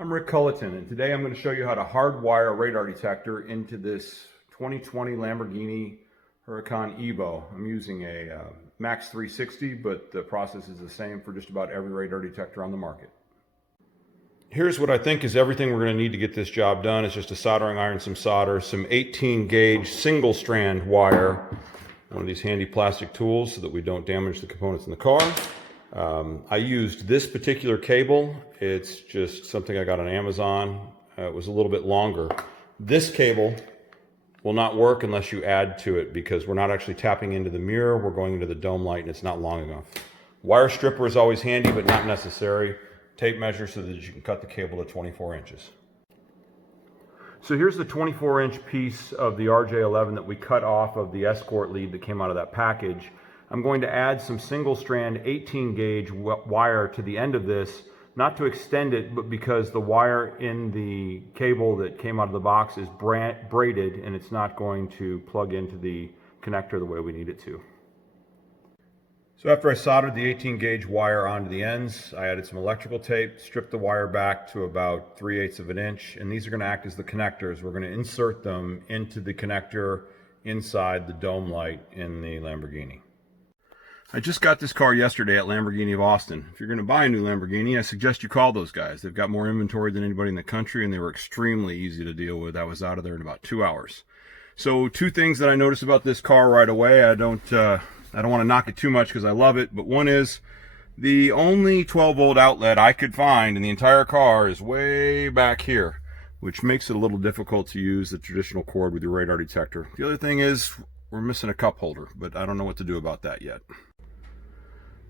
I'm Rick Culleton, and today I'm going to show you how to hardwire a radar detector into this 2020 Lamborghini Huracan EVO. I'm using a Max 360, but the process is the same for just about every radar detector on the market. Here's what I think is everything we're going to need to get this job done. It's just a soldering iron, some solder, some 18 gauge single strand wire, one of these handy plastic tools so that we don't damage the components in the car. I used this particular cable. It's just something I got on Amazon. It was a little bit longer. This cable will not work unless you add to it because we're not actually tapping into the mirror. We're going into the dome light and it's not long enough. Wire stripper is always handy but not necessary. Tape measure so that you can cut the cable to 24 inches. So here's the 24-inch piece of the RJ11 that we cut off of the Escort lead that came out of that package. I'm going to add some single strand 18 gauge wire to the end of this, not to extend it, but because the wire in the cable that came out of the box is braided and it's not going to plug into the connector the way we need it to. So after I soldered the 18 gauge wire onto the ends, I added some electrical tape, stripped the wire back to about 3/8 of an inch, and these are going to act as the connectors. We're going to insert them into the connector inside the dome light in the Lamborghini. I just got this car yesterday at Lamborghini of Austin. If you're going to buy a new Lamborghini, I suggest you call those guys. They've got more inventory than anybody in the country, and they were extremely easy to deal with. I was out of there in about 2 hours. So two things that I noticed about this car right away. I don't want to knock it too much because I love it, but one is the only 12-volt outlet I could find in the entire car is way back here, which makes it a little difficult to use the traditional cord with your radar detector. The other thing is we're missing a cup holder, but I don't know what to do about that yet.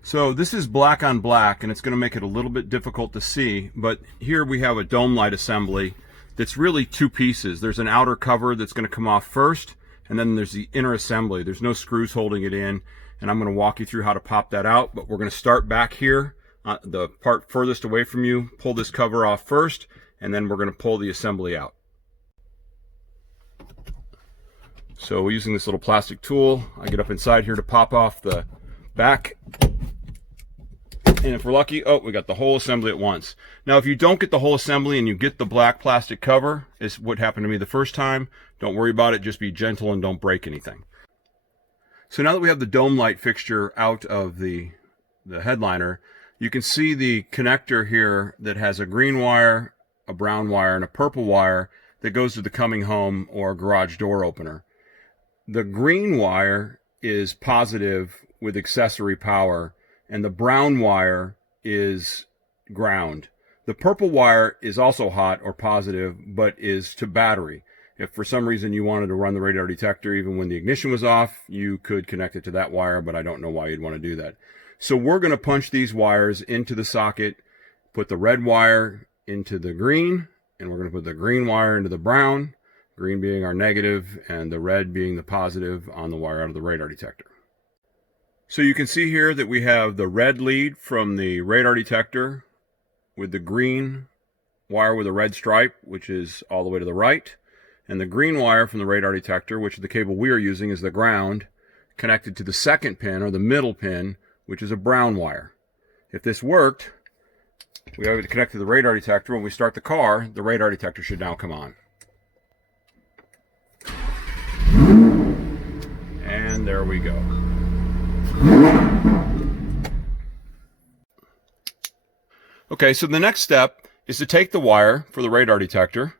So this is black on black, and it's going to make it a little bit difficult to see, but here we have a dome light assembly that's really two pieces. There's an outer cover that's going to come off first, and then there's the inner assembly. There's no screws holding it in, and I'm going to walk you through how to pop that out, but we're going to start back here, the part furthest away from you, pull this cover off first, and then we're going to pull the assembly out. So using this little plastic tool, I get up inside here to pop off the back. And if we're lucky, oh, we got the whole assembly at once. Now, if you don't get the whole assembly and you get the black plastic cover, is what happened to me the first time, don't worry about it. Just be gentle and don't break anything. So now that we have the dome light fixture out of the headliner, you can see the connector here that has a green wire, a brown wire, and a purple wire that goes to the coming home or garage door opener. The green wire is positive with accessory power, and the brown wire is ground. The purple wire is also hot or positive, but is to battery. If for some reason you wanted to run the radar detector even when the ignition was off, you could connect it to that wire, but I don't know why you'd want to do that. So we're going to punch these wires into the socket, put the red wire into the green, and we're going to put the green wire into the brown, green being our negative and the red being the positive on the wire out of the radar detector. So you can see here that we have the red lead from the radar detector with the green wire with a red stripe, which is all the way to the right, and the green wire from the radar detector, which is the cable we are using, is the ground, connected to the second pin, or the middle pin, which is a brown wire. If this worked, we have it connected to the radar detector. When we start the car, the radar detector should now come on. And there we go. Okay, so the next step is to take the wire for the radar detector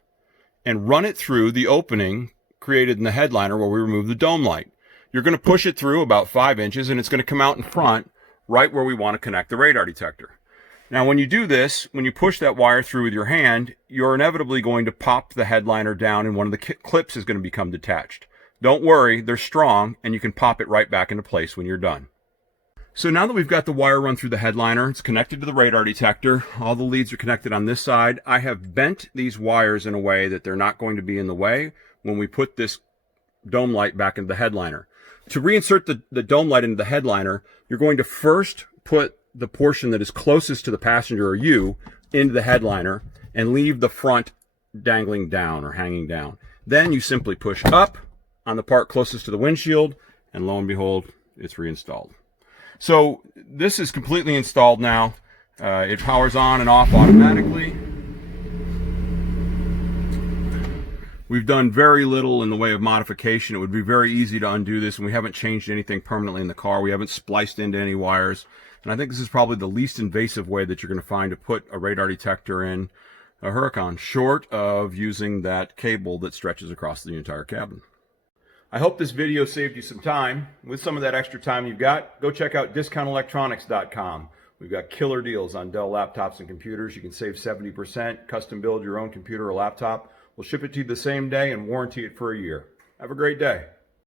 and run it through the opening created in the headliner where we remove the dome light. You're going to push it through about 5 inches and it's going to come out in front right where we want to connect the radar detector. Now when you do this, when you push that wire through with your hand, you're inevitably going to pop the headliner down and one of the clips is going to become detached. Don't worry, they're strong and you can pop it right back into place when you're done. So now that we've got the wire run through the headliner, it's connected to the radar detector. All the leads are connected on this side. I have bent these wires in a way that they're not going to be in the way when we put this dome light back into the headliner. To reinsert the dome light into the headliner, you're going to first put the portion that is closest to the passenger or you into the headliner and leave the front dangling down or hanging down. Then you simply push up on the part closest to the windshield, and lo and behold, it's reinstalled. So this is completely installed now. It powers on and off automatically. We've done very little in the way of modification. It would be very easy to undo this, and we haven't changed anything permanently in the car. We haven't spliced into any wires. And I think this is probably the least invasive way that you're going to find to put a radar detector in a Huracan, short of using that cable that stretches across the entire cabin. I hope this video saved you some time. With some of that extra time you've got, go check out discountelectronics.com. We've got killer deals on Dell laptops and computers. You can save 70%, custom build your own computer or laptop. We'll ship it to you the same day and warranty it for a year. Have a great day.